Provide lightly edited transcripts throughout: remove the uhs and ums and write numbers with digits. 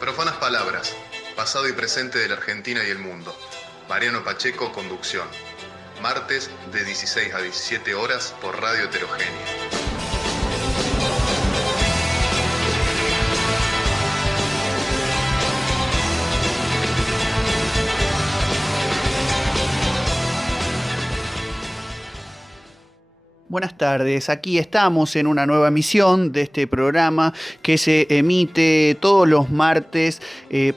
Profanas palabras, pasado y presente de la Argentina y el mundo. Mariano Pacheco, conducción. Martes de 16 a 17 horas por Radio Heterogénea. Buenas tardes, aquí estamos en una nueva emisión de este programa que se emite todos los martes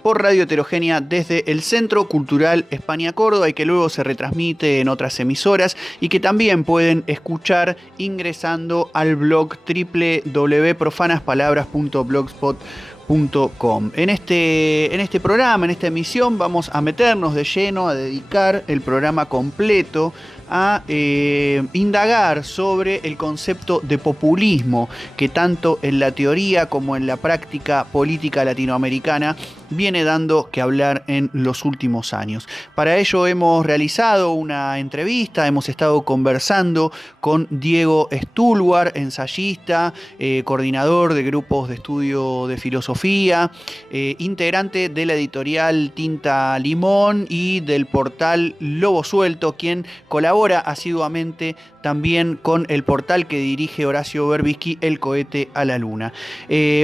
por Radio Heterogénea desde el Centro Cultural España Córdoba y que luego se retransmite en otras emisoras y que también pueden escuchar ingresando al blog www.profanaspalabras.blogspot.com. En este programa, en esta emisión, vamos a meternos de lleno, a dedicar el programa completo a indagar sobre el concepto de populismo que tanto en la teoría como en la práctica política latinoamericana viene dando que hablar en los últimos años. Para ello hemos realizado una entrevista, hemos estado conversando con Diego Stulwar, ensayista, coordinador de grupos de estudio de filosofía, integrante de la editorial Tinta Limón y del portal Lobo Suelto, quien colabora asiduamente también con el portal que dirige Horacio Berbisky, El Cohete a la Luna.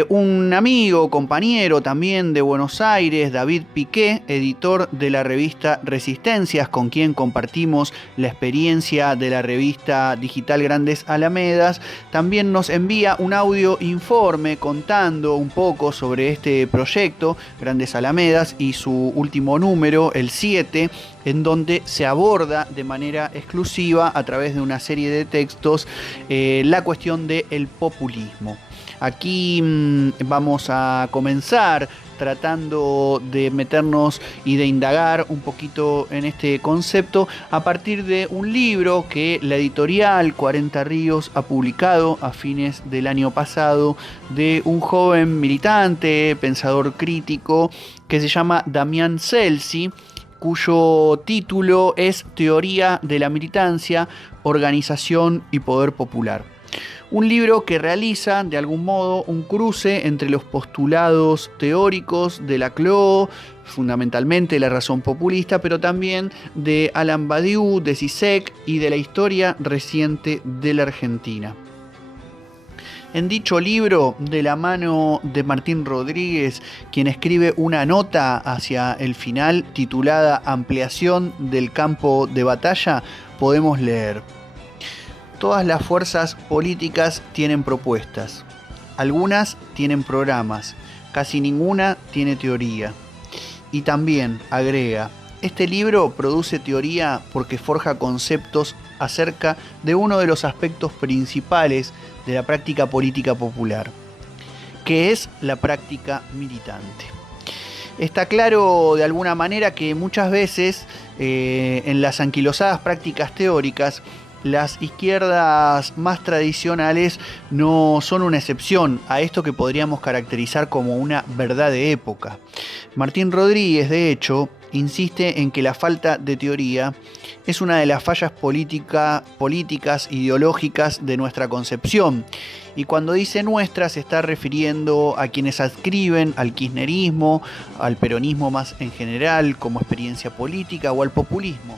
Un amigo, compañero también de Buenos Aires, David Piqué, editor de la revista Resistencias, con quien compartimos la experiencia de la revista digital Grandes Alamedas, también nos envía un audio informe contando un poco sobre este proyecto, Grandes Alamedas, y su último número, el 7, en donde se aborda de manera exclusiva a través de una serie de textos la cuestión del populismo. Aquí vamos a comenzar tratando de meternos y de indagar un poquito en este concepto a partir de un libro que la editorial 40 Ríos ha publicado a fines del año pasado de un joven militante, pensador crítico que se llama Damián Celsi, cuyo título es Teoría de la militancia, organización y poder popular. Un libro que realiza, de algún modo, un cruce entre los postulados teóricos de Laclau, fundamentalmente la razón populista, pero también de Alain Badiou, de Zizek y de la historia reciente de la Argentina. En dicho libro, de la mano de Martín Rodríguez, quien escribe una nota hacia el final titulada Ampliación del campo de batalla, podemos leer: todas las fuerzas políticas tienen propuestas, algunas tienen programas, casi ninguna tiene teoría. Y también, agrega, este libro produce teoría porque forja conceptos acerca de uno de los aspectos principales de la práctica política popular, que es la práctica militante. Está claro de alguna manera que muchas veces en las anquilosadas prácticas teóricas las izquierdas más tradicionales no son una excepción a esto que podríamos caracterizar como una verdad de época. Martín Rodríguez, de hecho, insiste en que la falta de teoría es una de las fallas políticas ideológicas de nuestra concepción. Y cuando dice nuestra se está refiriendo a quienes adscriben al kirchnerismo, al peronismo más en general como experiencia política o al populismo,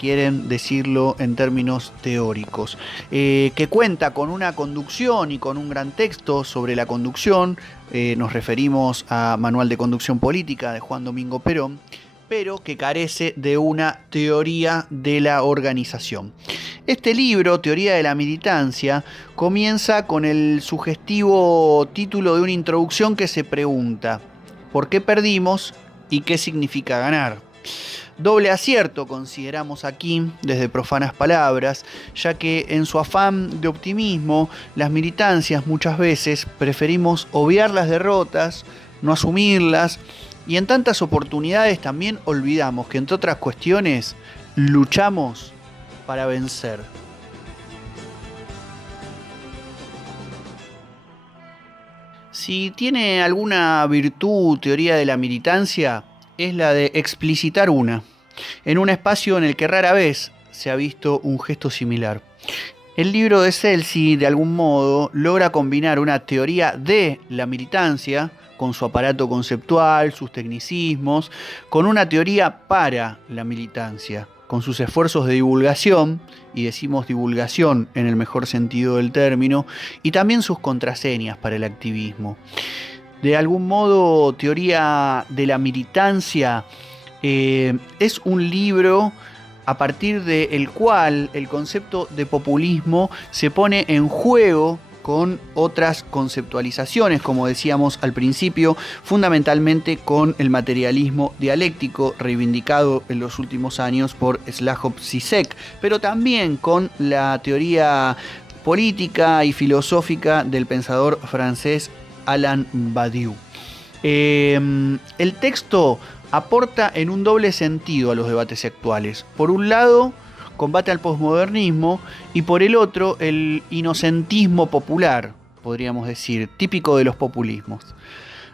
quieren decirlo en términos teóricos, que cuenta con una conducción y con un gran texto sobre la conducción. Nos referimos a Manual de Conducción Política de Juan Domingo Perón, pero que carece de una teoría de la organización. Este libro, Teoría de la militancia, comienza con el sugestivo título de una introducción que se pregunta: ¿por qué perdimos y qué significa ganar? Doble acierto consideramos aquí desde Profanas Palabras, ya que en su afán de optimismo, las militancias muchas veces preferimos obviar las derrotas, no asumirlas, y en tantas oportunidades también olvidamos que, entre otras cuestiones, luchamos para vencer. Si tiene alguna virtud teoría de la militancia, es la de explicitar una, en un espacio en el que rara vez se ha visto un gesto similar. El libro de Celsi, de algún modo, logra combinar una teoría de la militancia con su aparato conceptual, sus tecnicismos, con una teoría para la militancia, con sus esfuerzos de divulgación, y decimos divulgación en el mejor sentido del término, y también sus contraseñas para el activismo. De algún modo, Teoría de la Militancia es un libro a partir del cual el concepto de populismo se pone en juego con otras conceptualizaciones, como decíamos al principio, fundamentalmente con el materialismo dialéctico reivindicado en los últimos años por Slavoj Žižek, pero también con la teoría política y filosófica del pensador francés Alain Badiou. El texto aporta en un doble sentido a los debates actuales. Por un lado, combate al posmodernismo, y por el otro, el inocentismo popular, podríamos decir, típico de los populismos.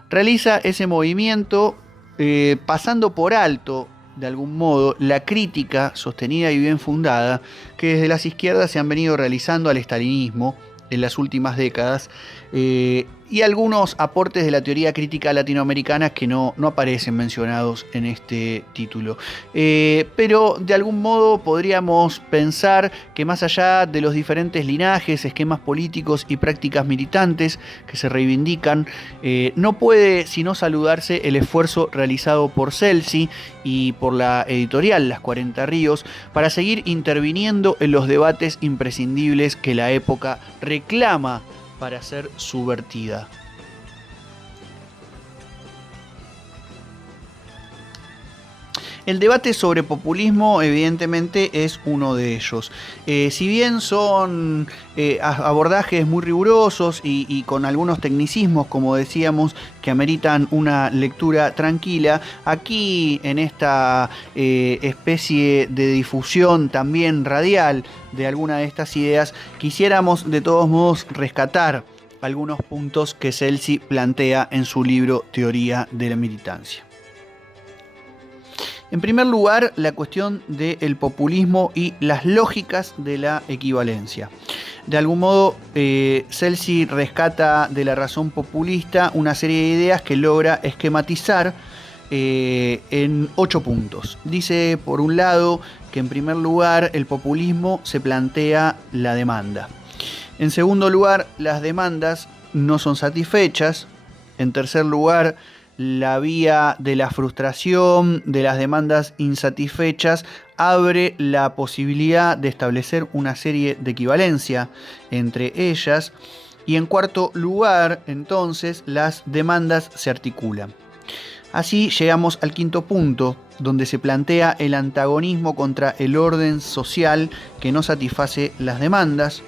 Realiza ese movimiento pasando por alto, de algún modo, la crítica sostenida y bien fundada que desde las izquierdas se han venido realizando al estalinismo en las últimas décadas, y algunos aportes de la teoría crítica latinoamericana que no aparecen mencionados en este título. Pero de algún modo podríamos pensar que más allá de los diferentes linajes, esquemas políticos y prácticas militantes que se reivindican, no puede sino saludarse el esfuerzo realizado por Celsi y por la editorial Las 40 Ríos para seguir interviniendo en los debates imprescindibles que la época reclama para ser subvertida. El debate sobre populismo evidentemente es uno de ellos. Si bien son abordajes muy rigurosos y con algunos tecnicismos, como decíamos, que ameritan una lectura tranquila, aquí en esta especie de difusión también radial de alguna de estas ideas, quisiéramos de todos modos rescatar algunos puntos que Celsi plantea en su libro Teoría de la Militancia. En primer lugar, la cuestión del populismo y las lógicas de la equivalencia. De algún modo, Celsi rescata de la razón populista una serie de ideas que logra esquematizar en 8 puntos. Dice, por un lado, que en primer lugar el populismo se plantea la demanda. En segundo lugar, las demandas no son satisfechas. En tercer lugar, la vía de la frustración de las demandas insatisfechas abre la posibilidad de establecer una serie de equivalencia entre ellas. Y en cuarto lugar, entonces, las demandas se articulan. Así llegamos al quinto punto, donde se plantea el antagonismo contra el orden social que no satisface las demandas.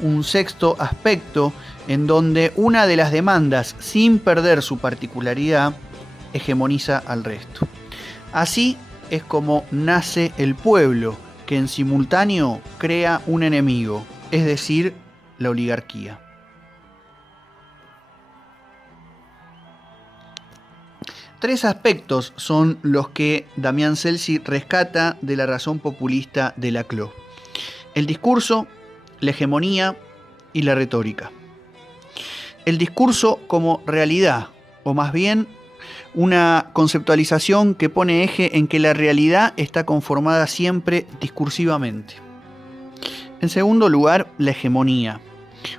Un sexto aspecto en donde una de las demandas, sin perder su particularidad, hegemoniza al resto. Así es como nace el pueblo, que en simultáneo crea un enemigo, es decir, la oligarquía. Tres aspectos son los que Damián Celsi rescata de la razón populista de Laclau: el discurso, la hegemonía y la retórica. El discurso como realidad, o más bien una conceptualización que pone eje en que la realidad está conformada siempre discursivamente. En segundo lugar, la hegemonía,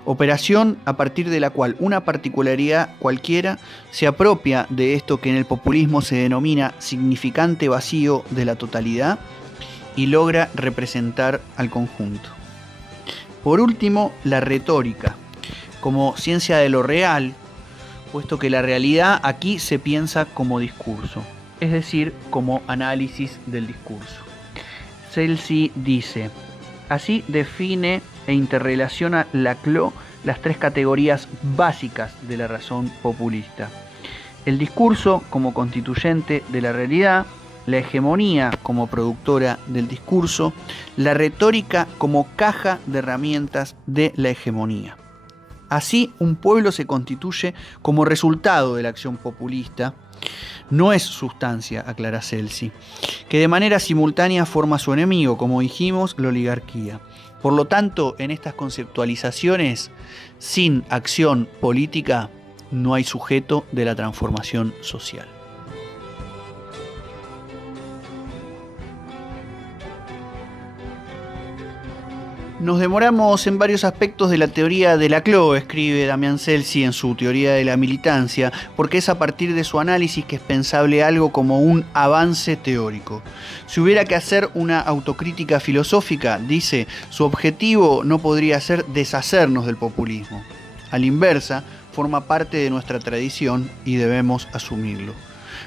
operación a partir de la cual una particularidad cualquiera se apropia de esto que en el populismo se denomina significante vacío de la totalidad y logra representar al conjunto. Por último, la retórica, como ciencia de lo real, puesto que la realidad aquí se piensa como discurso, es decir, como análisis del discurso. Celsi dice: así define e interrelaciona Laclau las tres categorías básicas de la razón populista: el discurso como constituyente de la realidad, la hegemonía como productora del discurso, la retórica como caja de herramientas de la hegemonía. Así, un pueblo se constituye como resultado de la acción populista. No es sustancia, aclara Celsi, que de manera simultánea forma a su enemigo, como dijimos, la oligarquía. Por lo tanto, en estas conceptualizaciones, sin acción política no hay sujeto de la transformación social. Nos demoramos en varios aspectos de la teoría de Laclau, escribe Damián Celsi en su teoría de la militancia, porque es a partir de su análisis que es pensable algo como un avance teórico. Si hubiera que hacer una autocrítica filosófica, dice, su objetivo no podría ser deshacernos del populismo. A la inversa, forma parte de nuestra tradición y debemos asumirlo.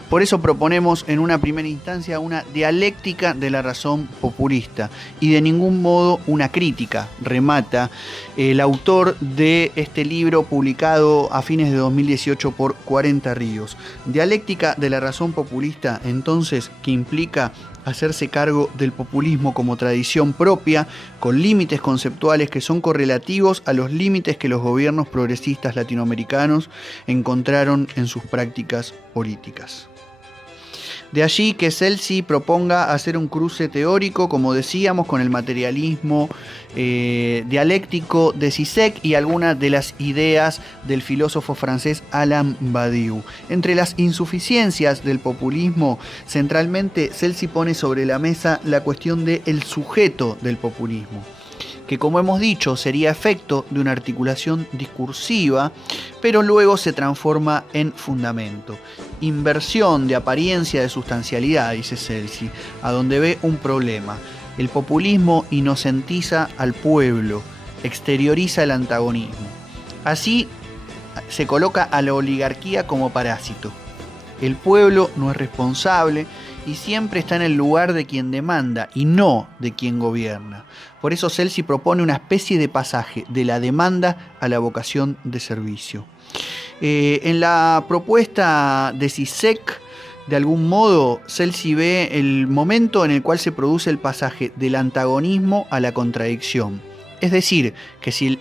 Por eso proponemos en una primera instancia una dialéctica de la razón populista y de ningún modo una crítica, remata el autor de este libro publicado a fines de 2018 por 40 Ríos. Dialéctica de la razón populista, entonces, que implica hacerse cargo del populismo como tradición propia, con límites conceptuales que son correlativos a los límites que los gobiernos progresistas latinoamericanos encontraron en sus prácticas políticas. De allí que Celsi proponga hacer un cruce teórico, como decíamos, con el materialismo dialéctico de Zizek y algunas de las ideas del filósofo francés Alain Badiou. Entre las insuficiencias del populismo, centralmente Celsi pone sobre la mesa la cuestión del sujeto del populismo, que, como hemos dicho, sería efecto de una articulación discursiva, pero luego se transforma en fundamento. Inversión de apariencia de sustancialidad, dice Celsi, a donde ve un problema. El populismo inocentiza al pueblo, exterioriza el antagonismo. Así se coloca a la oligarquía como parásito. El pueblo no es responsable y siempre está en el lugar de quien demanda y no de quien gobierna. Por eso Celsi propone una especie de pasaje de la demanda a la vocación de servicio. En la propuesta de Zizek, de algún modo, Celsi ve el momento en el cual se produce el pasaje del antagonismo a la contradicción. Es decir, que si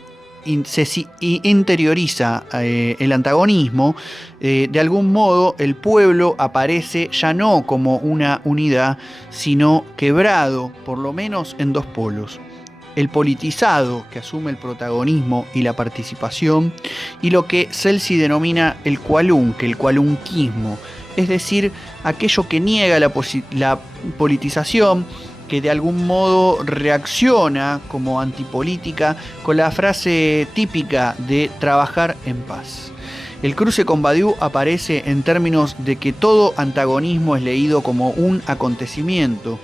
se interioriza el antagonismo, de algún modo el pueblo aparece ya no como una unidad, sino quebrado, por lo menos en dos polos. El politizado, que asume el protagonismo y la participación, y lo que Celsi denomina el qualunque, el qualunquismo, es decir, aquello que niega la politización, que de algún modo reacciona como antipolítica con la frase típica de trabajar en paz. El cruce con Badiou aparece en términos de que todo antagonismo es leído como un acontecimiento,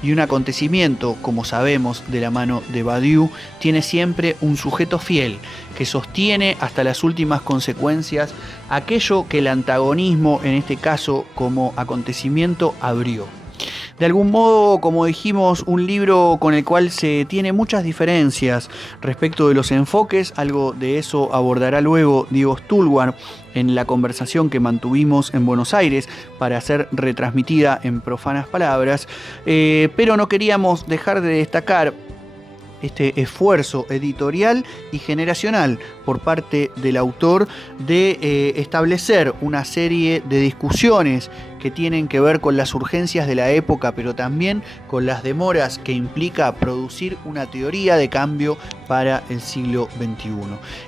y un acontecimiento, como sabemos de la mano de Badiou, tiene siempre un sujeto fiel que sostiene hasta las últimas consecuencias aquello que el antagonismo, en este caso como acontecimiento, abrió. De algún modo, como dijimos, un libro con el cual se tiene muchas diferencias respecto de los enfoques. Algo de eso abordará luego Diego Stulwar en la conversación que mantuvimos en Buenos Aires para ser retransmitida en Profanas Palabras, pero no queríamos dejar de destacar este esfuerzo editorial y generacional por parte del autor de establecer una serie de discusiones que tienen que ver con las urgencias de la época, pero también con las demoras que implica producir una teoría de cambio para el siglo XXI.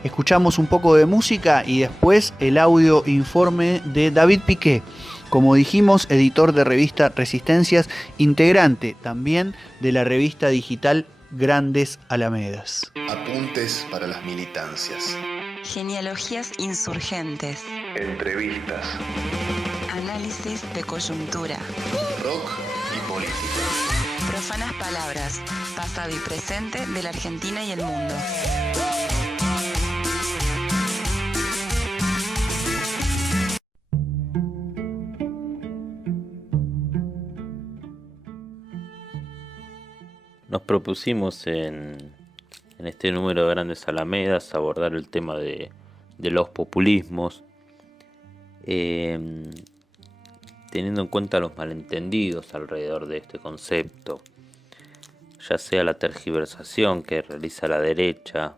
Escuchamos un poco de música y después el audio informe de David Piqué, como dijimos, editor de revista Resistencias, integrante también de la revista digital Grandes Alamedas. Apuntes para las militancias. Genealogías insurgentes. Entrevistas. Análisis de coyuntura. Rock y política. Profanas palabras. Pasado y presente de la Argentina y el mundo. Nos propusimos en este número de Grandes Alamedas abordar el tema de los populismos, teniendo en cuenta los malentendidos alrededor de este concepto, ya sea la tergiversación que realiza la derecha,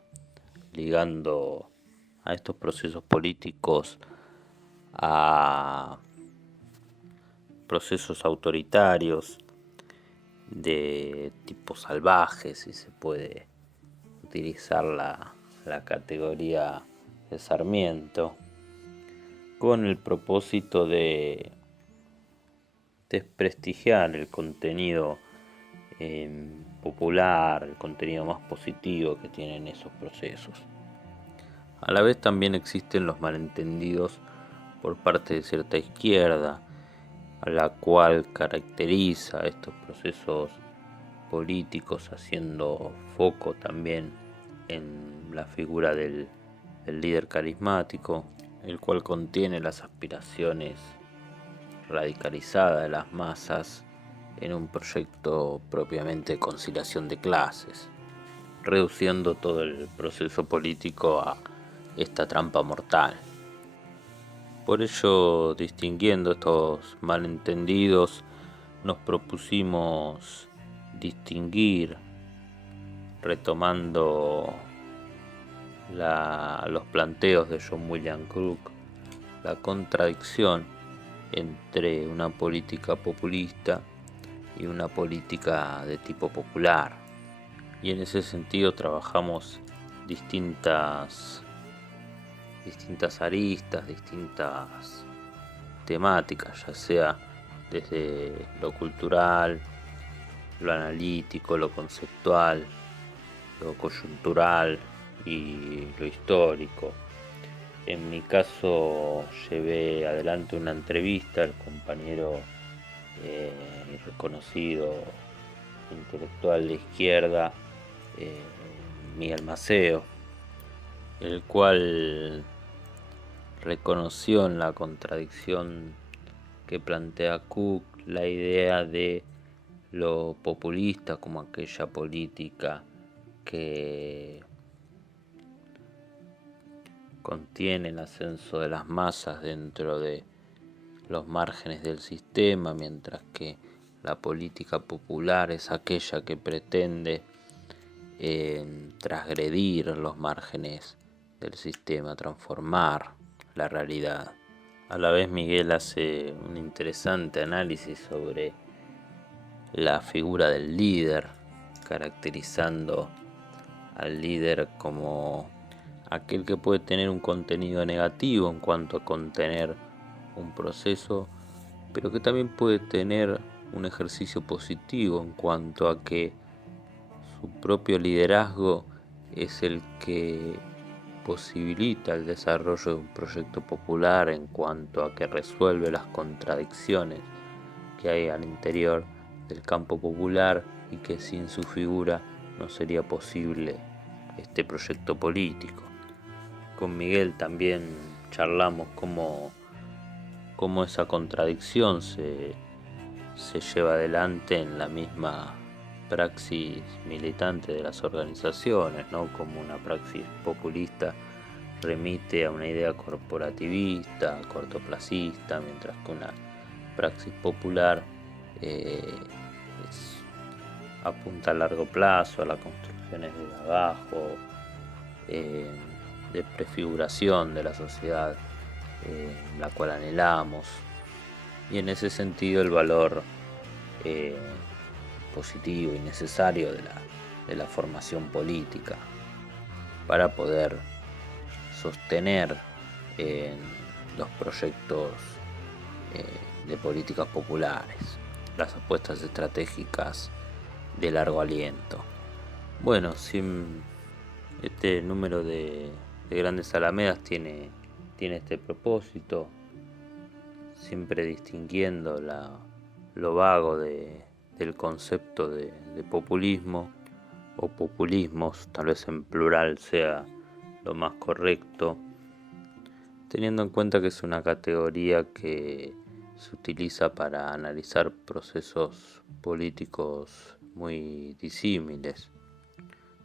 ligando a estos procesos políticos a procesos autoritarios de tipo salvaje, si se puede utilizar la categoría de Sarmiento, con el propósito de desprestigiar el contenido popular, el contenido más positivo que tienen esos procesos. A la vez también existen los malentendidos por parte de cierta izquierda, a la cual caracteriza estos procesos políticos, haciendo foco también en la figura del líder carismático, el cual contiene las aspiraciones radicalizadas de las masas en un proyecto propiamente de conciliación de clases, reduciendo todo el proceso político a esta trampa mortal. Por ello, distinguiendo estos malentendidos, nos propusimos distinguir, retomando los planteos de John William Crook, la contradicción entre una política populista y una política de tipo popular. Y en ese sentido trabajamos distintas aristas, distintas temáticas, ya sea desde lo cultural, lo analítico, lo conceptual, lo coyuntural y lo histórico. En mi caso llevé adelante una entrevista al compañero y reconocido intelectual de izquierda, Miguel Maceo, el cual reconoció en la contradicción que plantea Cook la idea de lo populista como aquella política que contiene el ascenso de las masas dentro de los márgenes del sistema, mientras que la política popular es aquella que pretende transgredir los márgenes del sistema, transformar la realidad. A la vez Miguel hace un interesante análisis sobre la figura del líder, caracterizando al líder como aquel que puede tener un contenido negativo en cuanto a contener un proceso, pero que también puede tener un ejercicio positivo en cuanto a que su propio liderazgo es el que posibilita el desarrollo de un proyecto popular, en cuanto a que resuelve las contradicciones que hay al interior del campo popular y que sin su figura no sería posible este proyecto político. Con Miguel también charlamos cómo esa contradicción se lleva adelante en la misma praxis militante de las organizaciones, ¿no? Como una praxis populista remite a una idea corporativista, cortoplacista, mientras que una praxis popular apunta a largo plazo, a las construcciones de abajo, de prefiguración de la sociedad la cual anhelamos, y en ese sentido el valor positivo y necesario de la formación política para poder sostener los proyectos de políticas populares, las apuestas estratégicas de largo aliento. Bueno, este número de Grandes Alamedas tiene este propósito, siempre distinguiendo lo vago del concepto de populismo o populismos, tal vez en plural sea lo más correcto, teniendo en cuenta que es una categoría que se utiliza para analizar procesos políticos muy disímiles,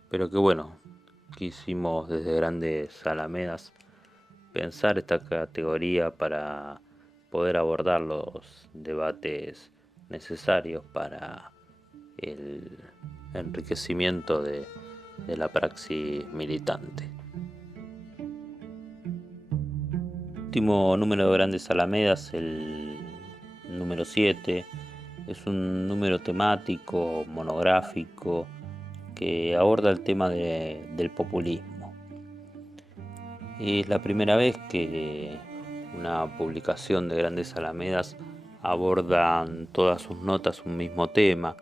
pero que bueno, quisimos desde Grandes Alamedas pensar esta categoría para poder abordar los debates necesarios para el enriquecimiento de la praxis militante. Último número de Grandes Alamedas, el número 7, es un número temático, monográfico, que aborda el tema del populismo. Es la primera vez que una publicación de Grandes Alamedas, abordan todas sus notas un mismo tema.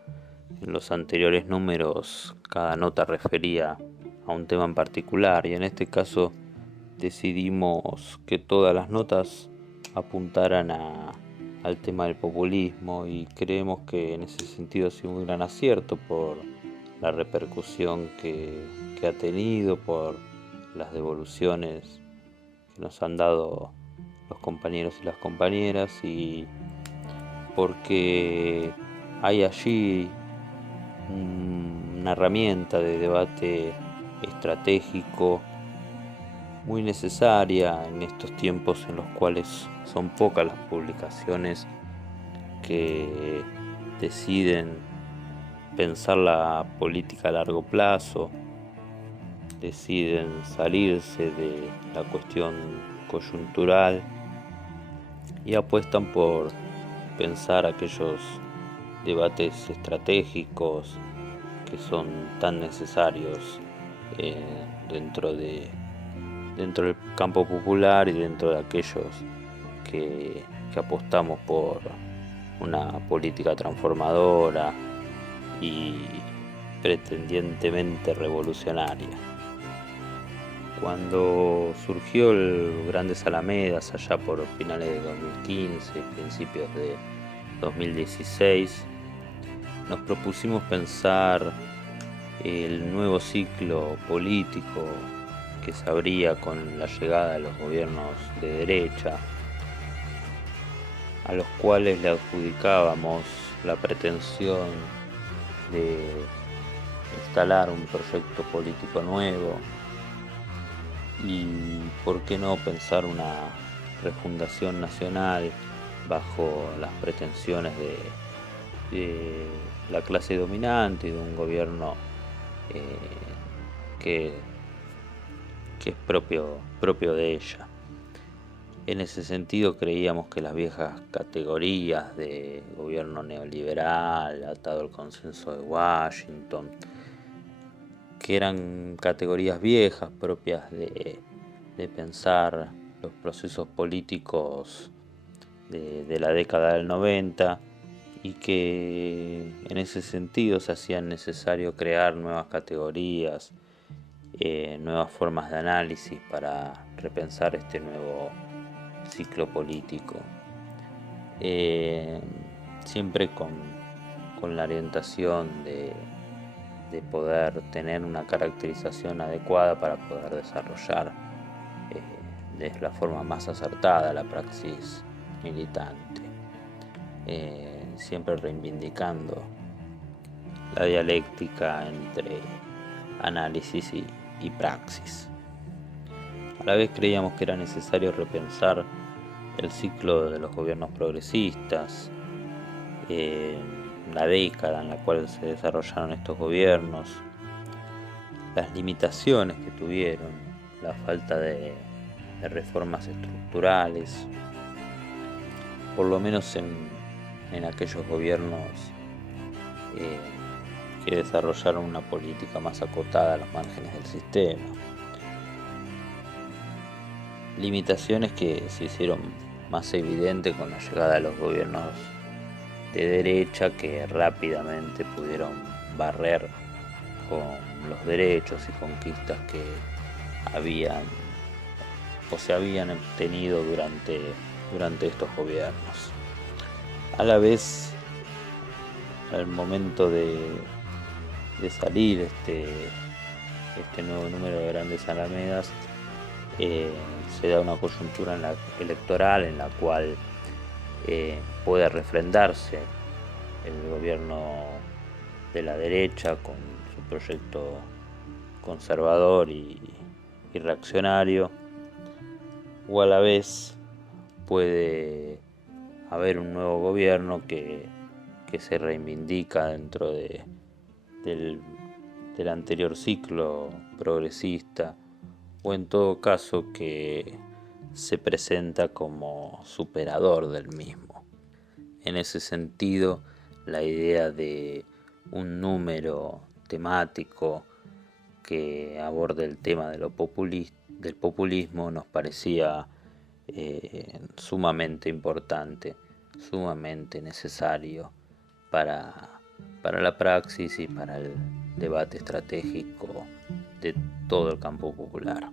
En los anteriores números cada nota refería a un tema en particular, y en este caso decidimos que todas las notas apuntaran al tema del populismo, y creemos que en ese sentido ha sido un gran acierto por la repercusión que ha tenido, por las devoluciones que nos han dado los compañeros y las compañeras, y porque hay allí una herramienta de debate estratégico muy necesaria en estos tiempos en los cuales son pocas las publicaciones que deciden pensar la política a largo plazo, deciden salirse de la cuestión coyuntural y apuestan por pensar aquellos debates estratégicos que son tan necesarios dentro del campo popular y dentro de aquellos que apostamos por una política transformadora y pretendientemente revolucionaria. Cuando surgió el Grandes Alamedas, allá por finales de 2015, principios de 2016, nos propusimos pensar el nuevo ciclo político que se abría con la llegada de los gobiernos de derecha, a los cuales le adjudicábamos la pretensión de instalar un proyecto político nuevo, y por qué no pensar una refundación nacional bajo las pretensiones de la clase dominante y de un gobierno que es propio de ella. En ese sentido creíamos que las viejas categorías de gobierno neoliberal, atado al consenso de Washington, que eran categorías viejas propias de pensar los procesos políticos de la década del 90, y que en ese sentido se hacía necesario crear nuevas categorías, nuevas formas de análisis para repensar este nuevo ciclo político, siempre con la orientación de poder tener una caracterización adecuada para poder desarrollar de la forma más acertada la praxis militante, siempre reivindicando la dialéctica entre análisis y praxis. A la vez creíamos que era necesario repensar el ciclo de los gobiernos progresistas, la década en la cual se desarrollaron estos gobiernos, las limitaciones que tuvieron, la falta de reformas estructurales, por lo menos en aquellos gobiernos que desarrollaron una política más acotada a los márgenes del sistema. Limitaciones que se hicieron más evidentes con la llegada de los gobiernos de derecha, que rápidamente pudieron barrer con los derechos y conquistas que se habían obtenido durante estos gobiernos. A la vez, al momento de salir este nuevo número de Grandes Alamedas, se da una coyuntura electoral en la cual puede refrendarse el gobierno de la derecha con su proyecto conservador y reaccionario, o a la vez puede haber un nuevo gobierno que se reivindica dentro del anterior ciclo progresista, o en todo caso que se presenta como superador del mismo. En ese sentido, la idea de un número temático que aborde el tema del populismo nos parecía sumamente importante, sumamente necesario para la praxis y para el debate estratégico de todo el campo popular.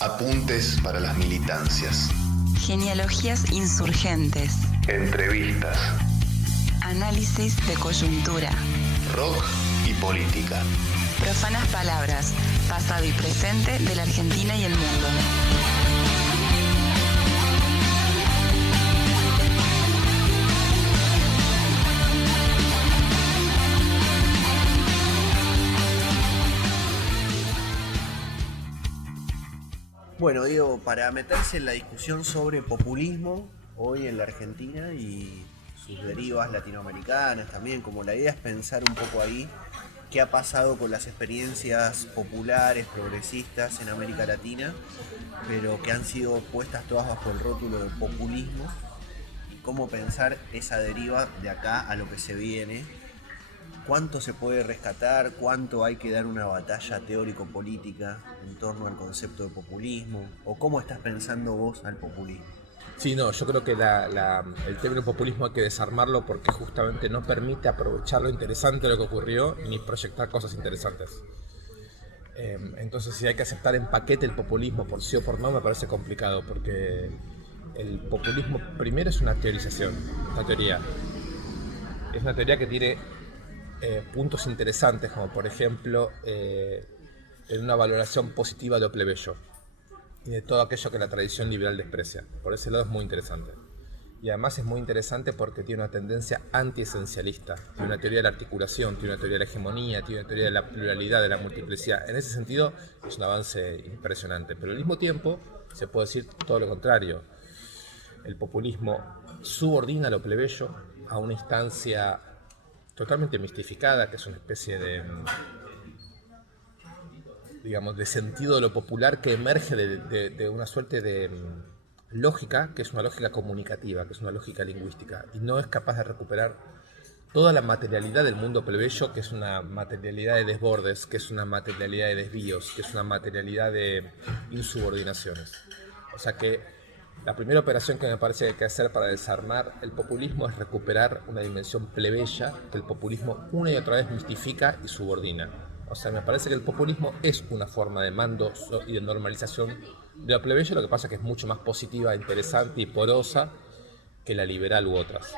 Apuntes para las militancias. Genealogías insurgentes. Entrevistas. Análisis de coyuntura. Rock y política. Profanas palabras, pasado y presente de la Argentina y el mundo. Bueno, Diego, para meterse en la discusión sobre populismo hoy en la Argentina y sus derivas latinoamericanas también, como la idea es pensar un poco ahí qué ha pasado con las experiencias populares, progresistas en América Latina, pero que han sido puestas todas bajo el rótulo de populismo, y cómo pensar esa deriva de acá a lo que se viene. ¿Cuánto se puede rescatar? ¿Cuánto hay que dar una batalla teórico-política en torno al concepto de populismo? ¿O cómo estás pensando vos al populismo? Sí, no, yo creo que el término populismo hay que desarmarlo porque justamente no permite aprovechar lo interesante de lo que ocurrió ni proyectar cosas interesantes. Entonces, si hay que aceptar en paquete el populismo por sí o por no, me parece complicado porque el populismo primero es una teorización, una teoría. Es una teoría que tiene puntos interesantes, como por ejemplo en una valoración positiva de lo plebeyo y de todo aquello que la tradición liberal desprecia. Por ese lado es muy interesante. Y además es muy interesante porque tiene una tendencia antiesencialista, tiene una teoría de la articulación, tiene una teoría de la hegemonía, tiene una teoría de la pluralidad, de la multiplicidad. En ese sentido es un avance impresionante, pero al mismo tiempo se puede decir todo lo contrario. El populismo subordina lo plebeyo a una instancia totalmente mistificada, que es una especie de, digamos, de sentido de lo popular que emerge de una suerte de lógica, que es una lógica comunicativa, que es una lógica lingüística, y no es capaz de recuperar toda la materialidad del mundo plebeyo, que es una materialidad de desbordes, que es una materialidad de desvíos, que es una materialidad de insubordinaciones. O sea que la primera operación que me parece que hay que hacer para desarmar el populismo es recuperar una dimensión plebeya que el populismo una y otra vez mistifica y subordina. O sea, me parece que el populismo es una forma de mando y de normalización de lo plebeyo, lo que pasa es que es mucho más positiva, interesante y porosa que la liberal u otras.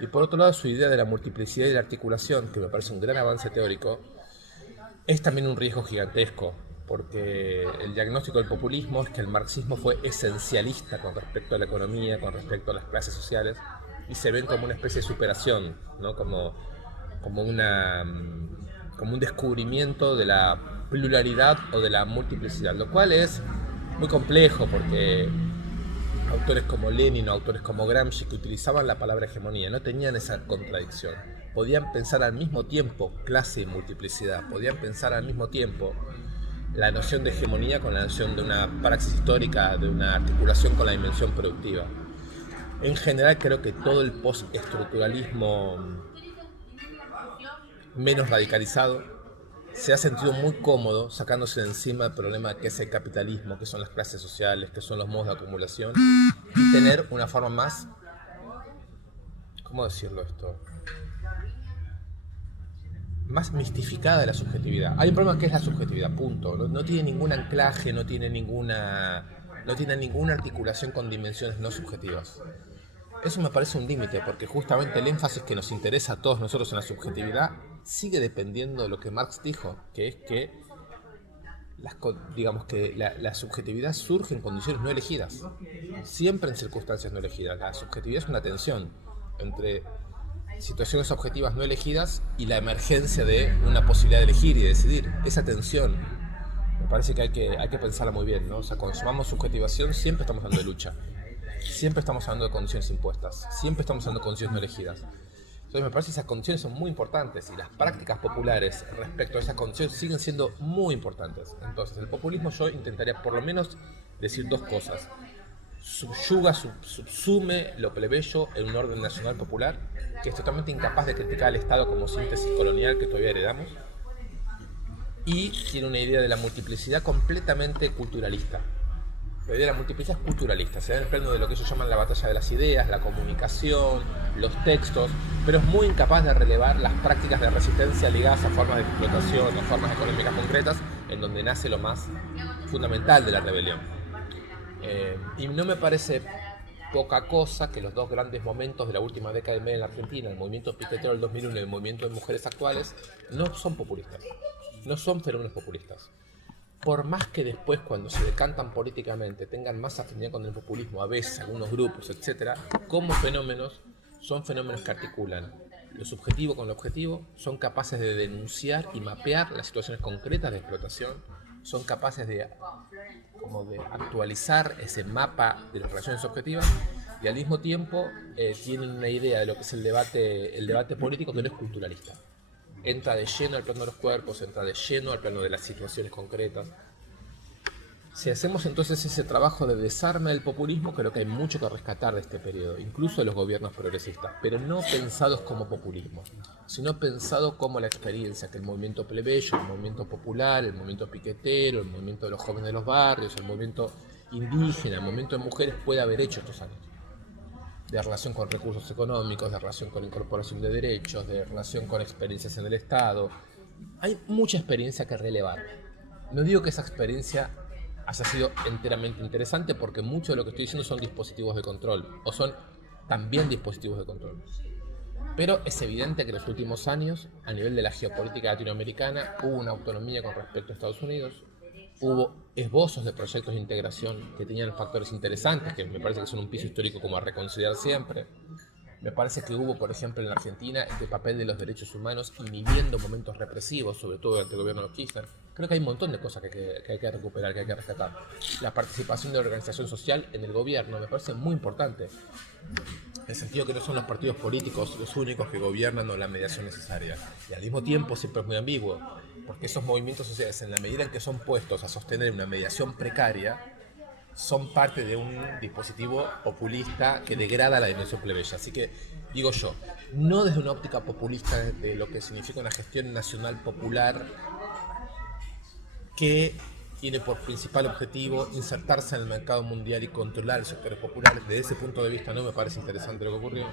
Y por otro lado, su idea de la multiplicidad y la articulación, que me parece un gran avance teórico, es también un riesgo gigantesco, porque el diagnóstico del populismo es que el marxismo fue esencialista con respecto a la economía, con respecto a las clases sociales, y se ven como una especie de superación, ¿no? como un descubrimiento de la pluralidad o de la multiplicidad, lo cual es muy complejo porque autores como Lenin o autores como Gramsci, que utilizaban la palabra hegemonía, no tenían esa contradicción. Podían pensar al mismo tiempo clase y multiplicidad, podían pensar al mismo tiempo la noción de hegemonía con la noción de una praxis histórica, de una articulación con la dimensión productiva. En general creo que todo el postestructuralismo menos radicalizado se ha sentido muy cómodo sacándose de encima el problema que es el capitalismo, que son las clases sociales, que son los modos de acumulación, y tener una forma más, ¿cómo decirlo esto?, más mistificada de la subjetividad. Hay un problema que es la subjetividad, punto. No tiene ningún anclaje, no tiene ninguna articulación con dimensiones no subjetivas. Eso me parece un límite, porque justamente el énfasis que nos interesa a todos nosotros en la subjetividad sigue dependiendo de lo que Marx dijo, que es que la subjetividad surge en condiciones no elegidas, siempre en circunstancias no elegidas. La subjetividad es una tensión entre situaciones objetivas no elegidas y la emergencia de una posibilidad de elegir y de decidir. Esa tensión me parece que hay que pensarla muy bien, ¿no? O sea, cuando sumamos subjetivación siempre estamos hablando de lucha, siempre estamos hablando de condiciones impuestas, siempre estamos hablando de condiciones no elegidas. Entonces me parece que esas condiciones son muy importantes y las prácticas populares respecto a esas condiciones siguen siendo muy importantes. Entonces el populismo, yo intentaría por lo menos decir dos cosas: subsume lo plebeyo en un orden nacional popular que es totalmente incapaz de criticar al Estado como síntesis colonial que todavía heredamos, y tiene una idea de la multiplicidad completamente culturalista, La idea de la multiplicidad es culturalista, se da en el plano de lo que ellos llaman la batalla de las ideas, la comunicación, los textos, pero es muy incapaz de relevar las prácticas de resistencia ligadas a formas de explotación o formas económicas concretas, en donde nace lo más fundamental de la rebelión. Y no me parece poca cosa que los dos grandes momentos de la última década y media en la Argentina, el movimiento piquetero del 2001 y el movimiento de mujeres actuales, no son populistas, no son fenómenos populistas. Por más que después, cuando se decantan políticamente, tengan más afinidad con el populismo, a veces algunos grupos, etc., como fenómenos, son fenómenos que articulan lo subjetivo con lo objetivo, son capaces de denunciar y mapear las situaciones concretas de explotación, son capaces de actualizar ese mapa de las relaciones objetivas y al mismo tiempo tienen una idea de lo que es el debate político que no es culturalista. Entra de lleno al plano de los cuerpos, entra de lleno al plano de las situaciones concretas. Si hacemos entonces ese trabajo de desarme del populismo, creo que hay mucho que rescatar de este periodo, incluso de los gobiernos progresistas, pero no pensados como populismo, sino pensados como la experiencia que el movimiento plebeyo, el movimiento popular, el movimiento piquetero, el movimiento de los jóvenes de los barrios, el movimiento indígena, el movimiento de mujeres puede haber hecho estos años. De relación con recursos económicos, de relación con incorporación de derechos, de relación con experiencias en el Estado. Hay mucha experiencia que relevar. No digo que esa experiencia haya sido enteramente interesante, porque mucho de lo que estoy diciendo son dispositivos de control, o son también dispositivos de control. Pero es evidente que en los últimos años, a nivel de la geopolítica latinoamericana, hubo una autonomía con respecto a Estados Unidos, hubo esbozos de proyectos de integración que tenían factores interesantes, que me parece que son un piso histórico como a reconsiderar siempre. Me parece que hubo, por ejemplo, en la Argentina, este papel de los derechos humanos inhibiendo momentos represivos, sobre todo durante el gobierno de los Kirchner. Creo que hay un montón de cosas que hay que recuperar, que hay que rescatar. La participación de la organización social en el gobierno me parece muy importante, en el sentido que no son los partidos políticos los únicos que gobiernan o la mediación necesaria. Y al mismo tiempo siempre es muy ambiguo, porque esos movimientos sociales, en la medida en que son puestos a sostener una mediación precaria, son parte de un dispositivo populista que degrada la dimensión plebeya. Así que, digo yo, no desde una óptica populista de lo que significa una gestión nacional popular que tiene por principal objetivo insertarse en el mercado mundial y controlar el sector popular. Desde ese punto de vista no me parece interesante lo que ocurrió.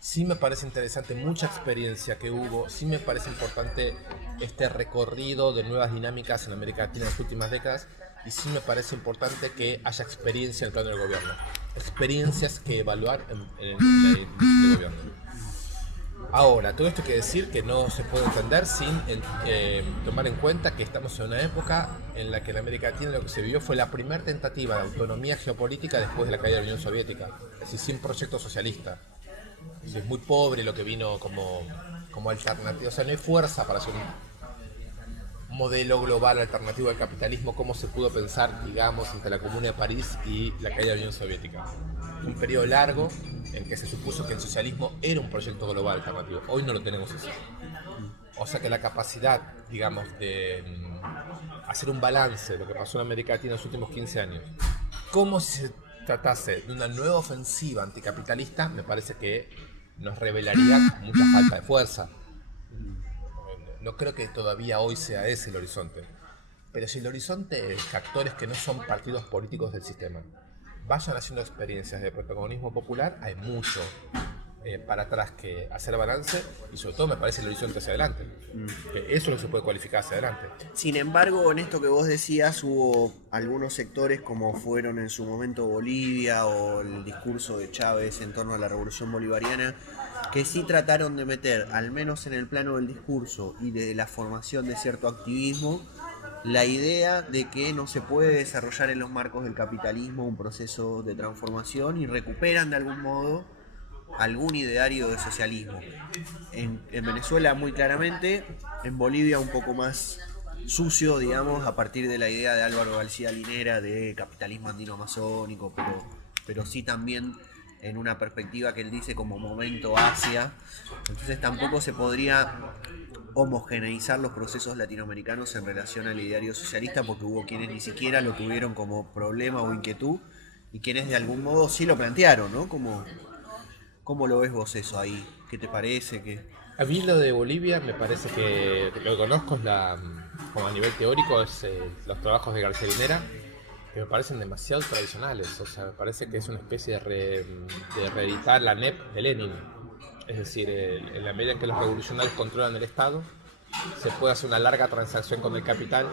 Sí me parece interesante mucha experiencia que hubo, sí me parece importante este recorrido de nuevas dinámicas en América Latina en las últimas décadas, y sí me parece importante que haya experiencia en el plano del gobierno, experiencias que evaluar en el gobierno. Ahora, todo esto hay que decir que no se puede entender sin tomar en cuenta que estamos en una época en la que en América Latina lo que se vivió fue la primera tentativa de autonomía geopolítica después de la caída de la Unión Soviética, es decir, sin proyecto socialista. Es muy pobre lo que vino como alternativa, o sea, no hay fuerza para hacer un modelo global alternativo al capitalismo como se pudo pensar, digamos, entre la Comuna de París y la caída de la Unión Soviética. Un periodo largo en que se supuso que el socialismo era un proyecto global alternativo. Hoy no lo tenemos así. O sea que la capacidad, digamos, de hacer un balance de lo que pasó en América Latina en los últimos 15 años, como si se tratase de una nueva ofensiva anticapitalista, me parece que nos revelaría mucha falta de fuerza. No creo que todavía hoy sea ese el horizonte. Pero si el horizonte es que actores que no son partidos políticos del sistema vayan haciendo experiencias de protagonismo popular, hay mucho para atrás que hacer balance, y sobre todo me parece el horizonte hacia adelante. Que eso no se puede cualificar hacia adelante. Sin embargo, en esto que vos decías, hubo algunos sectores, como fueron en su momento Bolivia o el discurso de Chávez en torno a la revolución bolivariana, que sí trataron de meter, al menos en el plano del discurso y de la formación de cierto activismo, la idea de que no se puede desarrollar en los marcos del capitalismo un proceso de transformación, y recuperan de algún modo algún ideario de socialismo. En Venezuela muy claramente, en Bolivia un poco más sucio, digamos, a partir de la idea de Álvaro García Linera de capitalismo andino-amazónico, pero sí también en una perspectiva que él dice como momento Asia. Entonces tampoco se podría homogeneizar los procesos latinoamericanos en relación al ideario socialista, porque hubo quienes ni siquiera lo tuvieron como problema o inquietud, y quienes de algún modo sí lo plantearon, ¿no? ¿Cómo lo ves vos eso ahí? ¿Qué te parece? A mí lo de Bolivia me parece que lo que conozco es como a nivel teórico es los trabajos de García Linera, que me parecen demasiado tradicionales. O sea, me parece que es una especie de reeditar la NEP de Lenin. Es decir, en la medida en que los revolucionarios controlan el Estado, se puede hacer una larga transacción con el capital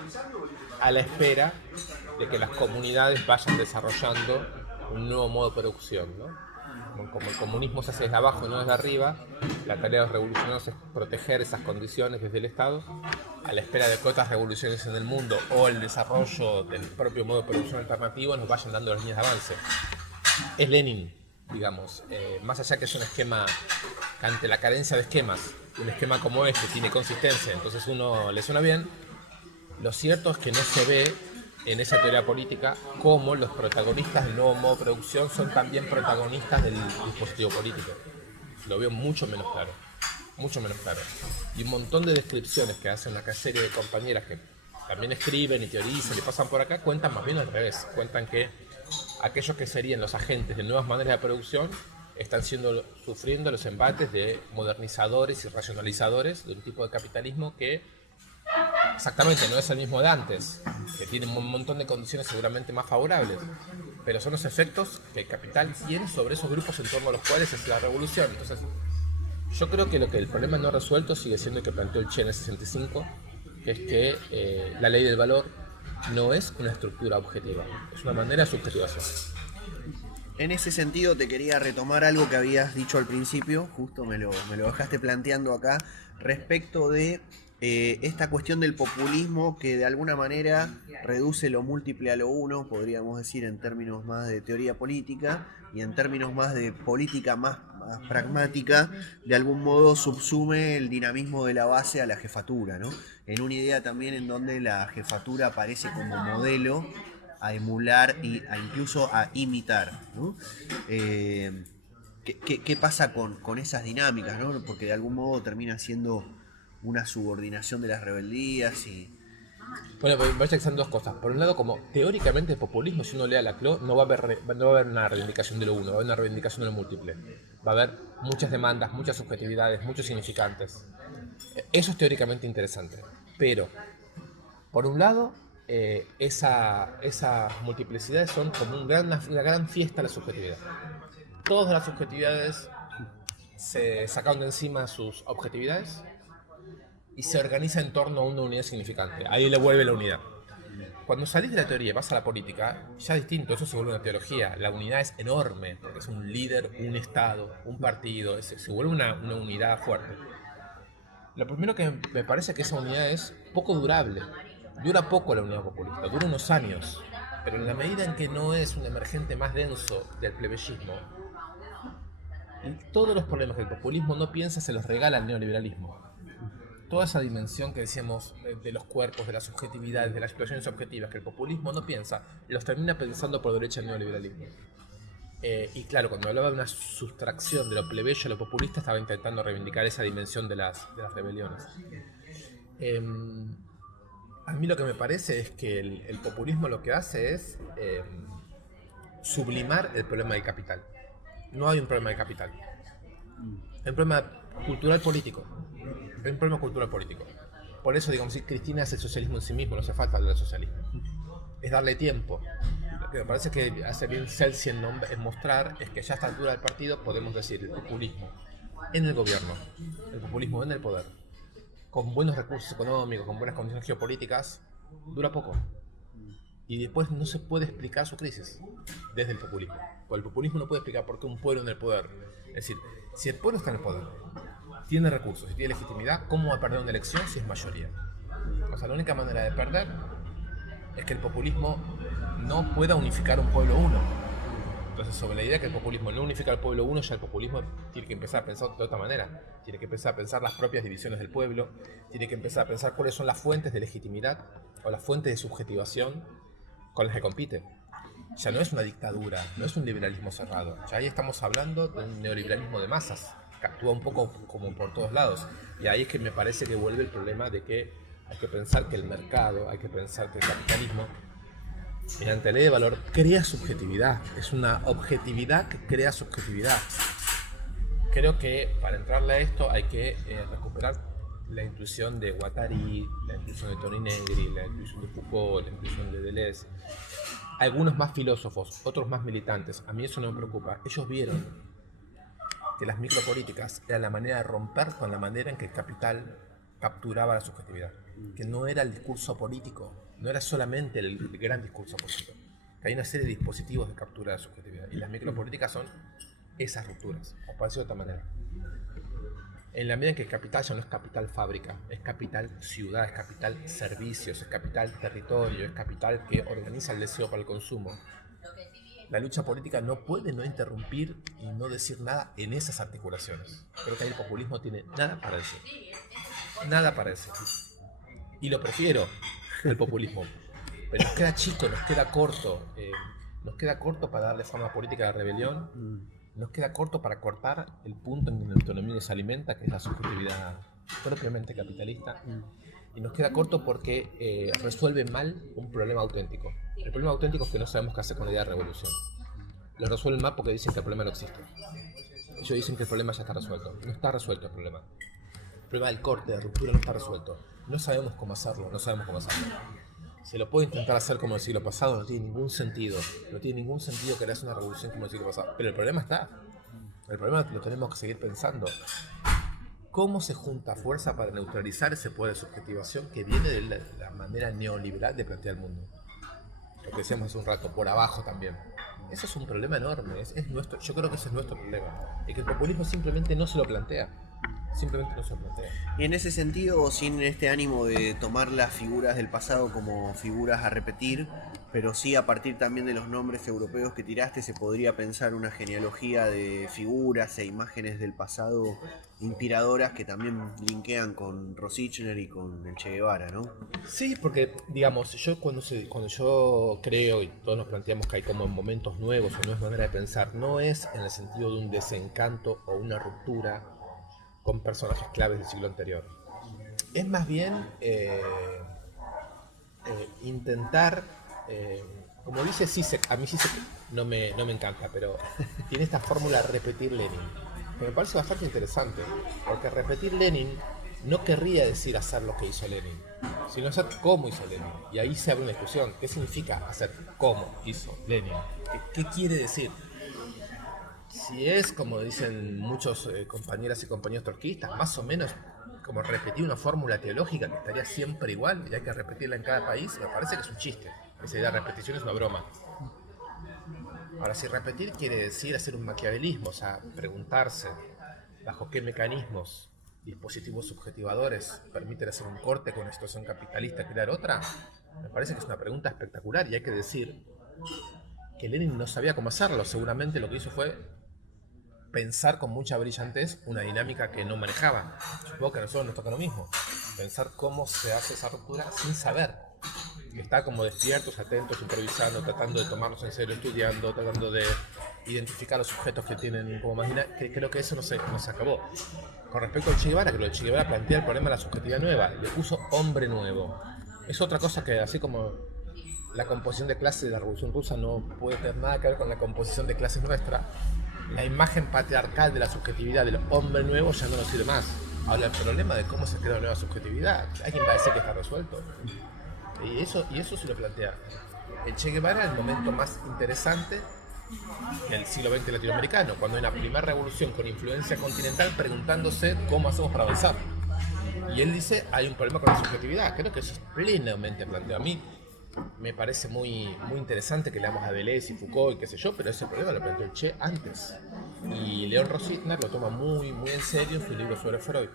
a la espera de que las comunidades vayan desarrollando un nuevo modo de producción, ¿no? Como el comunismo se hace desde abajo y no desde arriba, la tarea de los revolucionarios es proteger esas condiciones desde el Estado a la espera de que otras revoluciones en el mundo o el desarrollo del propio modo de producción alternativo nos vayan dando las líneas de avance. Es Lenin, digamos, más allá que es un esquema, ante la carencia de esquemas, un esquema como este tiene consistencia, entonces uno le suena bien. Lo cierto es que no se ve en esa teoría política cómo los protagonistas del nuevo modo de producción son también protagonistas del dispositivo político. Lo veo mucho menos claro, mucho menos claro. Y un montón de descripciones que hacen una serie de compañeras que también escriben y teorizan y pasan por acá, cuentan más bien al revés. Cuentan que aquellos que serían los agentes de nuevas maneras de producción están sufriendo los embates de modernizadores y racionalizadores de un tipo de capitalismo que exactamente no es el mismo de antes, que tiene un montón de condiciones seguramente más favorables, pero son los efectos que el capital tiene sobre esos grupos en torno a los cuales es la revolución. Entonces, yo creo que el problema no resuelto sigue siendo el que planteó el Che en el 65, que es que la ley del valor no es una estructura objetiva, es una manera de subjetivación. En ese sentido te quería retomar algo que habías dicho al principio, justo me lo dejaste planteando acá, respecto de esta cuestión del populismo que de alguna manera reduce lo múltiple a lo uno, podríamos decir en términos más de teoría política, y en términos más de política más pragmática, de algún modo subsume el dinamismo de la base a la jefatura, ¿no? En una idea también en donde la jefatura aparece como modelo a emular y incluso a imitar, ¿no? ¿Qué pasa con esas dinámicas, ¿no? Porque de algún modo termina siendo una subordinación de las rebeldías y... Bueno, voy a expresar dos cosas. Por un lado, como teóricamente el populismo, si uno lee a Laclau, no va a haber una reivindicación de lo uno, va a haber una reivindicación de lo múltiple. Va a haber muchas demandas, muchas subjetividades, muchos significantes. Eso es teóricamente interesante. Pero, por un lado, esas multiplicidades son como una gran fiesta de la subjetividad. Todas las subjetividades se sacaron de encima sus objetividades y se organiza en torno a una unidad significante. Ahí le vuelve la unidad. Cuando salís de la teoría y vas a la política, ya es distinto, eso se vuelve una teología. La unidad es enorme, porque es un líder, un Estado, un partido, se vuelve una unidad fuerte. Lo primero que me parece que esa unidad es poco durable. Dura poco la unidad populista, dura unos años, pero en la medida en que no es un emergente más denso del plebeyismo, todos los problemas que el populismo no piensa se los regala al neoliberalismo. Toda esa dimensión que decíamos de los cuerpos, de las subjetividades, de las situaciones objetivas que el populismo no piensa, los termina pensando por derecha el neoliberalismo. Y claro, cuando hablaba de una sustracción de lo plebeyo a lo populista, estaba intentando reivindicar esa dimensión de las rebeliones. A mí lo que me parece es que el populismo lo que hace es sublimar el problema del capital. No hay un problema de capital. Hay un problema cultural político. Hay un problema cultural político. Por eso, digamos, si Cristina hace el socialismo en sí mismo, no hace falta hablar del socialismo. Es darle tiempo. Lo que me parece que hace bien Celsi en mostrar es que ya a esta altura del partido podemos decir el populismo en el gobierno, el populismo en el poder, con buenos recursos económicos, con buenas condiciones geopolíticas, dura poco. Y después no se puede explicar su crisis desde el populismo. Porque el populismo no puede explicar por qué un pueblo en el poder. Es decir, si el pueblo está en el poder, tiene recursos y tiene legitimidad, ¿cómo va a perder una elección si es mayoría? O sea, la única manera de perder es que el populismo no pueda unificar un pueblo uno. Entonces, sobre la idea que el populismo no unifica al pueblo uno, ya el populismo tiene que empezar a pensar de otra manera. Tiene que empezar a pensar las propias divisiones del pueblo, tiene que empezar a pensar cuáles son las fuentes de legitimidad o las fuentes de subjetivación con las que compite. Ya no es una dictadura, no es un liberalismo cerrado. Ya ahí estamos hablando de un neoliberalismo de masas, que actúa un poco como por todos lados. Y ahí es que me parece que vuelve el problema de que hay que pensar que el mercado, hay que pensar que el capitalismo, mediante la ley de valor, crea subjetividad. Es una objetividad que crea subjetividad. Creo que para entrarle a esto hay que recuperar la intuición de Guattari, la intuición de Toni Negri, la intuición de Foucault, la intuición de Deleuze. algunos más filósofos, otros más militantes, a mí eso no me preocupa, ellos vieron que las micropolíticas eran la manera de romper con la manera en que el capital capturaba la subjetividad, que no era el discurso político, no era solamente el gran discurso político, que hay una serie de dispositivos de captura de la subjetividad, y las micropolíticas son esas rupturas, o para decirlo de otra manera. En la medida en que el capital ya no es capital fábrica, es capital ciudad, es capital servicios, es capital territorio, es capital que organiza el deseo para el consumo. La lucha política no puede no interrumpir y no decir nada en esas articulaciones. Creo que ahí el populismo tiene nada para decir. Nada para decir. Y lo prefiero, el populismo. Pero nos queda chico, nos queda corto. Nos queda corto para darle forma política a la rebelión. Nos queda corto para cortar el punto en que la autonomía se alimenta, que es la subjetividad propiamente capitalista. Y nos queda corto porque resuelve mal un problema auténtico. El problema auténtico es que no sabemos qué hacer con la idea de revolución. Lo resuelven mal porque dicen que el problema no existe. Ellos dicen que el problema ya está resuelto. No está resuelto el problema. El problema del corte, de ruptura, no está resuelto. No sabemos cómo hacerlo, no sabemos cómo hacerlo. Se lo puede intentar hacer como el siglo pasado, no tiene ningún sentido. No tiene ningún sentido querer hacer una revolución como el siglo pasado. Pero el problema está. El problema lo tenemos que seguir pensando. ¿Cómo se junta fuerza para neutralizar ese poder de subjetivación que viene de la manera neoliberal de plantear el mundo? Lo que decíamos hace un rato, por abajo también. Eso es un problema enorme. Es nuestro, yo creo que ese es nuestro problema. Y que el populismo simplemente no se lo plantea. Simplemente no se lo plantea. Y en ese sentido, sin este ánimo de tomar las figuras del pasado como figuras a repetir, pero sí a partir también de los nombres europeos que tiraste, se podría pensar una genealogía de figuras e imágenes del pasado inspiradoras que también linkean con Rosichner y con el Che Guevara, ¿no? Sí, porque, digamos, cuando yo creo, y todos nos planteamos que hay como momentos nuevos o nuevas maneras de pensar, no es en el sentido de un desencanto o una ruptura con personajes claves del siglo anterior. Es más bien intentar, como dice Zizek, a mí Zizek no me encanta, pero tiene esta fórmula de repetir Lenin, que me parece bastante interesante, porque repetir Lenin no querría decir hacer lo que hizo Lenin, sino hacer cómo hizo Lenin. Y ahí se abre una discusión. ¿Qué significa hacer cómo hizo Lenin? ¿Qué quiere decir? Si es, como dicen muchos compañeras y compañeros trotskistas, más o menos como repetir una fórmula teológica que estaría siempre igual y hay que repetirla en cada país, me parece que es un chiste. Esa idea de repetición es una broma. Ahora, si repetir quiere decir hacer un maquiavelismo, o sea, preguntarse bajo qué mecanismos, dispositivos subjetivadores permiten hacer un corte con una situación capitalista y crear otra, me parece que es una pregunta espectacular y hay que decir que Lenin no sabía cómo hacerlo. Seguramente lo que hizo fue pensar con mucha brillantez una dinámica que no manejaba. Supongo que a nosotros nos toca lo mismo, pensar cómo se hace esa ruptura sin saber. Estar como despiertos, atentos, improvisando, tratando de tomarnos en serio, estudiando, tratando de identificar los sujetos que tienen como máquina, que creo que eso no se acabó. Con respecto al Che Guevara, creo que el Che Guevara plantea el problema de la subjetividad nueva, le puso hombre nuevo. Es otra cosa que, así como la composición de clases de la Revolución Rusa no puede tener nada que ver con la composición de clases nuestra, la imagen patriarcal de la subjetividad del hombre nuevo ya no nos sirve más. Ahora, el problema de cómo se crea una nueva subjetividad, alguien va a decir que está resuelto. Y eso se lo plantea. El Che Guevara es el momento más interesante del siglo XX latinoamericano, cuando hay una primera revolución con influencia continental preguntándose cómo hacemos para avanzar. Y él dice, hay un problema con la subjetividad. Creo que eso es plenamente planteado. A mí me parece muy interesante que leamos a Deleuze y Foucault y qué sé yo, pero ese problema lo planteó el Che antes. Y Leon Rositner lo toma muy en serio en su libro sobre Freud,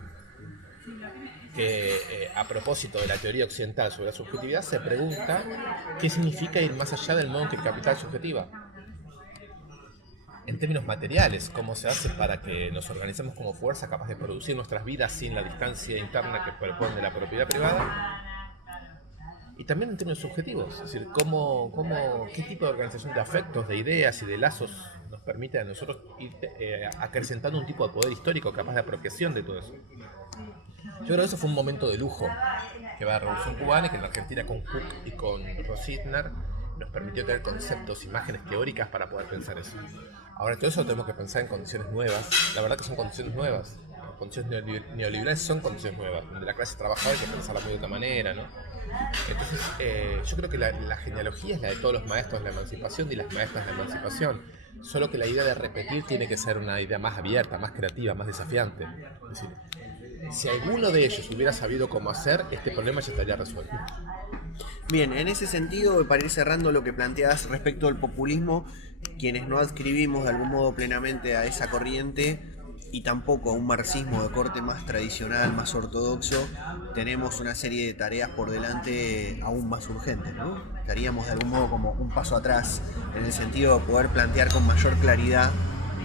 que a propósito de la teoría occidental sobre la subjetividad se pregunta qué significa ir más allá del modo en que el capital subjetiva. En términos materiales, cómo se hace para que nos organicemos como fuerza capaz de producir nuestras vidas sin la distancia interna que propone la propiedad privada. Y también en términos subjetivos, es decir, qué tipo de organización de afectos, de ideas y de lazos nos permite a nosotros ir acrecentando un tipo de poder histórico capaz de apropiación de todo eso. Yo creo que eso fue un momento de lujo que va a la Revolución Cubana y que en la Argentina con Cook y con Rositner nos permitió tener conceptos, imágenes teóricas para poder pensar eso. Ahora todo eso lo tenemos que pensar en condiciones nuevas. La verdad que son condiciones nuevas. Las condiciones neoliberales son condiciones nuevas, donde la clase trabajadora hay que pensarla muy de otra manera, ¿no? Entonces, yo creo que la genealogía es la de todos los maestros de la emancipación y las maestras de la emancipación. Solo que la idea de repetir tiene que ser una idea más abierta, más creativa, más desafiante. Es decir, si alguno de ellos hubiera sabido cómo hacer, este problema ya estaría resuelto. Bien, en ese sentido, para ir cerrando lo que planteas respecto al populismo, quienes no adscribimos de algún modo plenamente a esa corriente y tampoco a un marxismo de corte más tradicional, más ortodoxo, tenemos una serie de tareas por delante aún más urgentes, ¿no? Estaríamos de algún modo como un paso atrás en el sentido de poder plantear con mayor claridad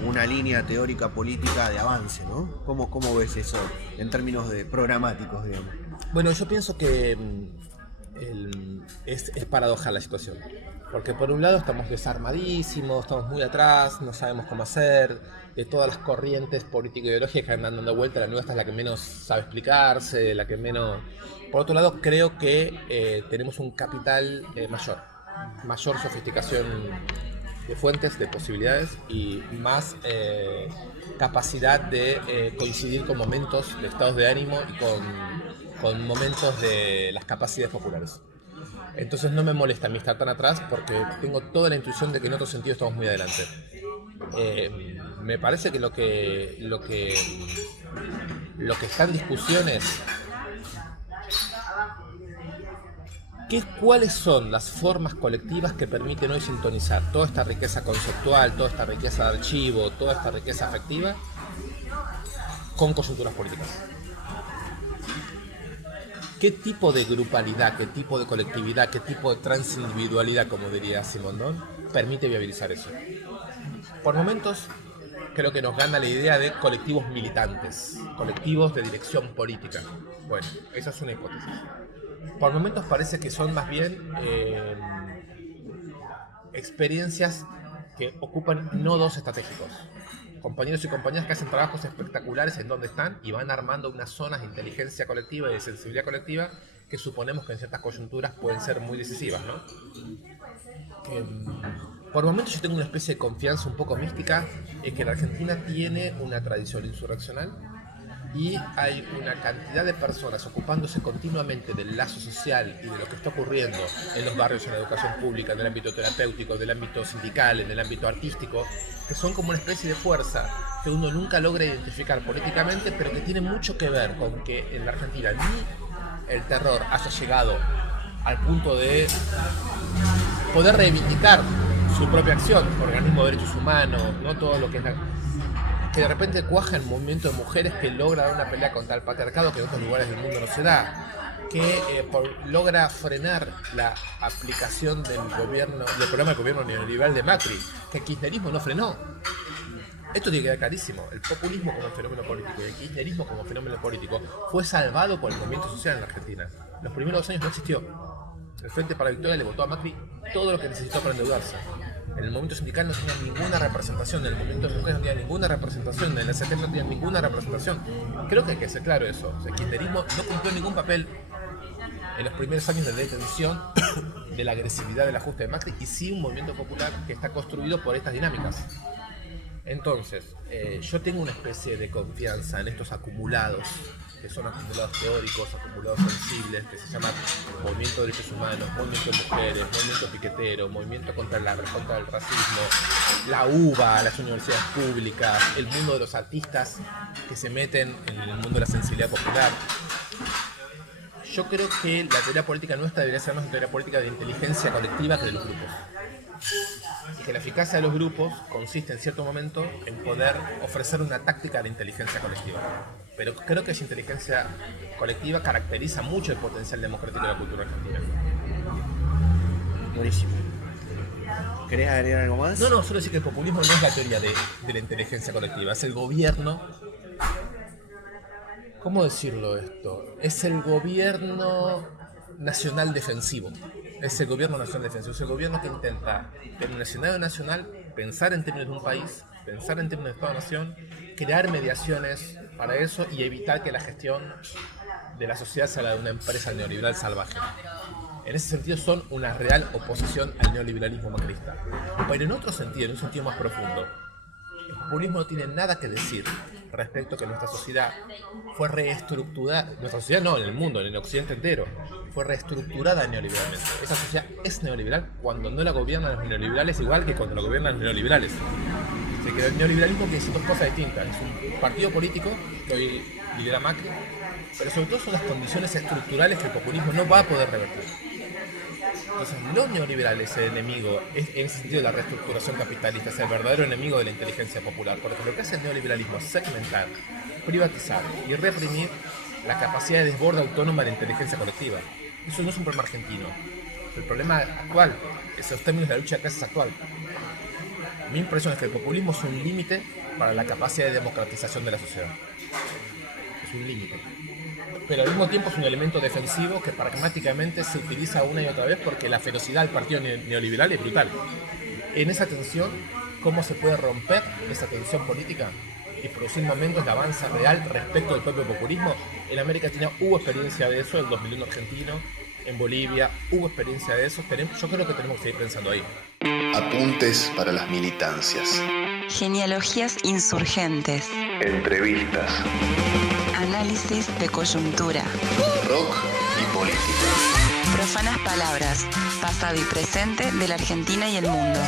una línea teórica política de avance, ¿no? ¿Cómo ves eso en términos de programáticos, digamos? Bueno, yo pienso que es paradojal la situación. Porque por un lado estamos desarmadísimos, estamos muy atrás, no sabemos cómo hacer. De todas las corrientes político-ideológicas que andan dando vuelta, la nuestra es la que menos sabe explicarse, la que menos... Por otro lado, creo que tenemos un capital mayor sofisticación de fuentes, de posibilidades y más capacidad de coincidir con momentos de estados de ánimo y con momentos de las capacidades populares. Entonces no me molesta a mí estar tan atrás porque tengo toda la intuición de que en otro sentido estamos muy adelante. Me parece que lo que está en discusión es cuáles son las formas colectivas que permiten hoy sintonizar toda esta riqueza conceptual, toda esta riqueza de archivo, toda esta riqueza afectiva con coyunturas políticas. ¿Qué tipo de grupalidad, qué tipo de colectividad, qué tipo de transindividualidad, como diría Simondon, permite viabilizar eso? Por momentos, creo que nos gana la idea de colectivos militantes, colectivos de dirección política. Bueno, esa es una hipótesis. Por momentos parece que son más bien experiencias que ocupan nodos estratégicos. Compañeros y compañeras que hacen trabajos espectaculares en donde están y van armando unas zonas de inteligencia colectiva y de sensibilidad colectiva que suponemos que en ciertas coyunturas pueden ser muy decisivas, ¿no? Por momentos yo tengo una especie de confianza un poco mística en que la Argentina tiene una tradición insurreccional y hay una cantidad de personas ocupándose continuamente del lazo social y de lo que está ocurriendo en los barrios, en la educación pública, en el ámbito terapéutico, en el ámbito sindical, en el ámbito artístico, que son como una especie de fuerza que uno nunca logra identificar políticamente, pero que tiene mucho que ver con que en la Argentina ni el terror haya llegado al punto de poder reivindicar su propia acción, organismo de derechos humanos, no todo lo que es que de repente cuaja el movimiento de mujeres que logra dar una pelea contra el patriarcado que en otros lugares del mundo no se da, que logra frenar la aplicación del programa de gobierno neoliberal de Macri, que el kirchnerismo no frenó. Esto tiene que quedar clarísimo. El populismo como fenómeno político y el kirchnerismo como fenómeno político fue salvado por el movimiento social en la Argentina. Los primeros 2 años no existió. El Frente para la Victoria le votó a Macri todo lo que necesitó para endeudarse. En el movimiento sindical no tenía ninguna representación, en el movimiento de mujeres no tenía ninguna representación, en la CT no tenía ninguna representación. Creo que hay que ser claro eso. El kirchnerismo no cumplió ningún papel en los primeros años de detención de la agresividad del ajuste de Macri y sí un movimiento popular que está construido por estas dinámicas. Entonces, yo tengo una especie de confianza en estos acumulados, que son acumulados teóricos, acumulados sensibles, que se llaman movimiento de derechos humanos, movimiento de mujeres, movimiento piquetero, movimiento contra el racismo, la UBA, las universidades públicas, el mundo de los artistas que se meten en el mundo de la sensibilidad popular. Yo creo que la teoría política nuestra debería ser más una teoría política de inteligencia colectiva que de los grupos. Y que la eficacia de los grupos consiste en cierto momento en poder ofrecer una táctica de la inteligencia colectiva. Pero creo que esa inteligencia colectiva caracteriza mucho el potencial democrático de la cultura argentina. Buenísimo. ¿Querés agregar algo más? No, solo decir que el populismo no es la teoría de la inteligencia colectiva, es el gobierno. ¿Cómo decirlo esto? Es el gobierno nacional defensivo. Es el gobierno nacional defensivo, es el gobierno que intenta, en un escenario nacional, pensar en términos de un país, pensar en términos de Estado-nación, crear mediaciones para eso y evitar que la gestión de la sociedad sea la de una empresa neoliberal salvaje. En ese sentido son una real oposición al neoliberalismo macrista. Pero en otro sentido, en un sentido más profundo, El populismo no tiene nada que decir respecto a que nuestra sociedad fue reestructurada, nuestra sociedad no, en el mundo, en el occidente entero, fue reestructurada neoliberalmente. Esa sociedad es neoliberal cuando no la gobiernan los neoliberales, igual que cuando la gobiernan los neoliberales. Así que el neoliberalismo quiere decir dos cosas distintas. Es un partido político que hoy lidera Macri, pero sobre todo son las condiciones estructurales que el populismo no va a poder revertir. Entonces, los neoliberales, el enemigo, es, en ese sentido, la reestructuración capitalista, es el verdadero enemigo de la inteligencia popular, porque lo que hace el neoliberalismo es segmentar, privatizar y reprimir la capacidad de desborde autónoma de la inteligencia colectiva. Eso no es un problema argentino. El problema actual, es los términos de la lucha de clases actual. Mi impresión es que el populismo es un límite para la capacidad de democratización de la sociedad. Es un límite. Pero al mismo tiempo es un elemento defensivo que pragmáticamente se utiliza una y otra vez porque la ferocidad del partido neoliberal es brutal. En esa tensión, ¿cómo se puede romper esa tensión política y producir momentos de avance real respecto del propio populismo? En América Latina hubo experiencia de eso, el 2001 argentino, en Bolivia hubo experiencia de eso. Yo creo que tenemos que seguir pensando ahí. Apuntes para las militancias. Genealogías insurgentes. Entrevistas. Análisis de coyuntura. Rock y política. Profanas palabras, pasado y presente de la Argentina y el mundo.